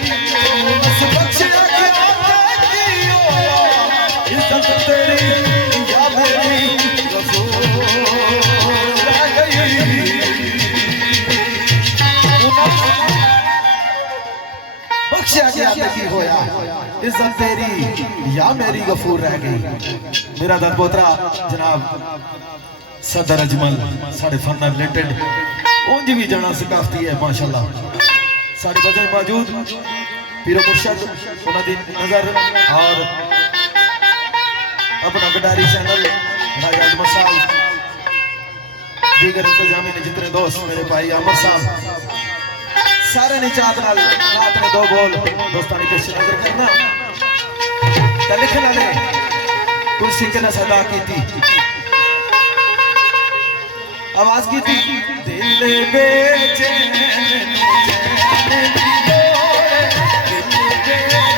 बस बख्शिया इज्जत तेरी या मेरी गफूर रह गई। बख्शिया क्या की होया इज्जत तेरी या मेरी गफूर रह गई। मेरा दर पोतरा जनाब सदर अजमल साढ़े फन रिलेटेड उंज भी जाना सकाफती है माशाल्लाह। साढ़े बजन मौजूद पीरो मुर्शद उन्होंने नजर और अपना गडारी चैनल राजा अजमल साहब दीगर इंतजामी ने जितने दोस्त मेरे भाई अमर साहब सारे ने चाहत नाल रात में दो बोल दोस्तानी पेश नजर करना लिखने वाले कुर्सी के न सदा की थी आवाज की थी दिल बेचैन चैन की डोर दिल